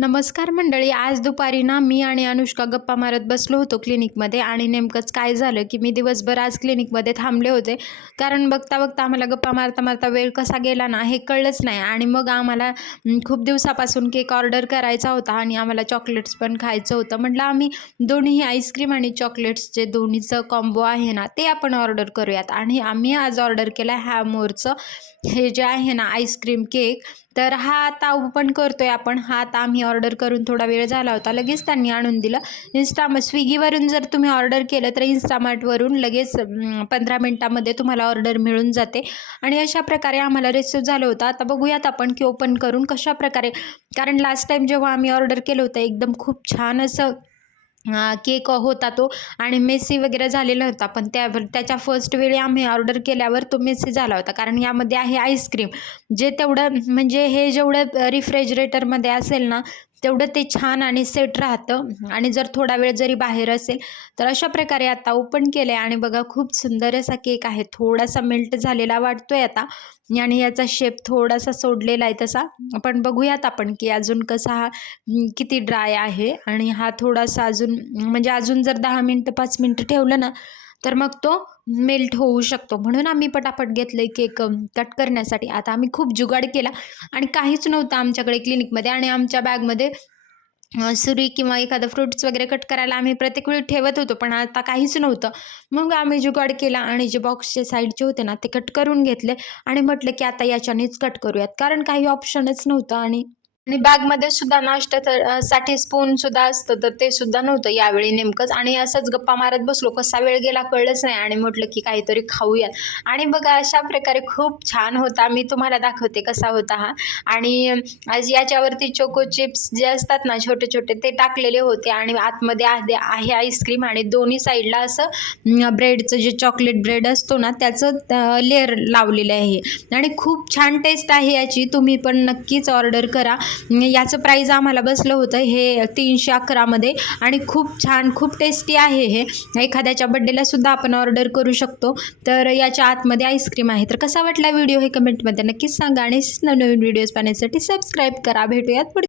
नमस्कार मंडळी. आज दुपारी ना मी आणि अनुष्का गप्पा मारत बसलो होतो क्लिनिकमध्ये आणि नेमकंच काय झालं की मी दिवसभर आज क्लिनिकमध्ये थांबले होते. कारण बघता बघता आम्हाला गप्पा मारता मारता वेळ कसा गेला ना हे कळलंच नाही. आणि मग आम्हाला खूप दिवसापासून केक ऑर्डर करायचा होता आणि आम्हाला चॉकलेट्स पण खायचं होतं. म्हटलं आम्ही दोन्हीही आईस्क्रीम आणि चॉकलेट्सचे दोन्हीचं कॉम्बो आहे ना ते आपण ऑर्डर करूयात. आणि आम्ही आज ऑर्डर केलं हॅवमोरचं हे जे आहे ना आईस्क्रीम केक. तर हा आता ओपन करतोय आपण. हा आता आम्ही ऑर्डर करून थोडा वेळ झाला होता, लगेच त्यांनी आणून दिलं. स्विगीवरून जर तुम्ही ऑर्डर केलं तर इन्स्टामार्टवरून लगेच 15 मिनटामध्ये तुम्हाला ऑर्डर मिळून जाते. आणि अशा प्रकारे आम्हाला रिसीव झालं होतं. आता बघूयात आपण की ओपन करून कशा प्रकारे, कारण लास्ट टाईम जेव्हा आम्ही ऑर्डर केलं होतं एकदम खूप छान असं केक होता तो आणि मेसी वगैरे झालेला होता. पण त्याच्या फर्स्ट वेळी आम्ही ऑर्डर केल्यावर तो मेसी झाला होता, कारण यामध्ये आहे आईस्क्रीम. जे तेवढं म्हणजे हे जेवढं रिफ्रिजरेटरमध्ये असेल ना तेवढं ते छान आणि सेट राहतं. आणि जर थोडा वेळ जरी बाहेर असेल तर अशा प्रकारे आता ओपन केलं आहे. आणि बघा खूप सुंदर असा केक आहे. थोडासा मेल्ट झालेला वाटतोय आता आणि याचा शेप थोडासा सोडलेला आहे तसा. पण बघूयात आपण की अजून कसा हा किती ड्राय आहे. आणि हा थोडासा अजून म्हणजे अजून जर 10 मिनटं 5 मिनटं ठेवलं ना तर मग तो मेल्ट होऊ शकतो. म्हणून आम्ही पटापट घेतलं केक कट करण्यासाठी. आता आम्ही खूप जुगाड केला आणि काहीच नव्हतं आमच्याकडे क्लिनिकमध्ये. आणि आमच्या बॅगमध्ये सुरी किंवा एखादं फ्रुट्स वगैरे कट करायला आम्ही प्रत्येक वेळी ठेवत होतो, पण आता काहीच नव्हतं. मग आम्ही जुगाड केला आणि जे बॉक्सचे साईडचे होते ना ते कट करून घेतले आणि म्हटलं की आता याच्यानेच कट करूयात, कारण काही ऑप्शनच नव्हतं. आणि आणि बॅगमध्ये सुद्धा नाश्त्यासाठी स्पून सुद्धा असतं, तर ते सुद्धा नव्हतं यावेळी नेमकंच. आणि असंच गप्पा मारत बसलो, कसा वेळ गेला कळलंच नाही. आणि म्हटलं की काहीतरी खाऊयात. आणि बघा अशा प्रकारे खूप छान होता. मी तुम्हाला दाखवते कसा होता हा. आणि आज याच्यावरती चोको चिप्स जे असतात ना छोटे छोटे ते टाकलेले होते. आणि आतमध्ये आहे आईस्क्रीम आणि दोन्ही साईडला असं ब्रेडचं जे चॉकलेट ब्रेड असतो ना त्याचं लेअर लावलेलं आहे. आणि खूप छान टेस्ट आहे याची. तुम्ही पण नक्कीच ऑर्डर करा. याचं प्राईज आम्हाला बसलं होतं हे 311मध्ये. आणि खूप छान खूप टेस्टी आहे हे. एखाद्याच्या बड्डेला सुद्धा आपण ऑर्डर करू शकतो. तर याच्या आतमध्ये आईस्क्रीम आहे. तर कसा वाटला व्हिडिओ हे कमेंटमध्ये नक्कीच सांगा. आणि नवनवीन व्हिडिओज पाहण्यासाठी सबस्क्राईब करा. भेटूयात पुढे.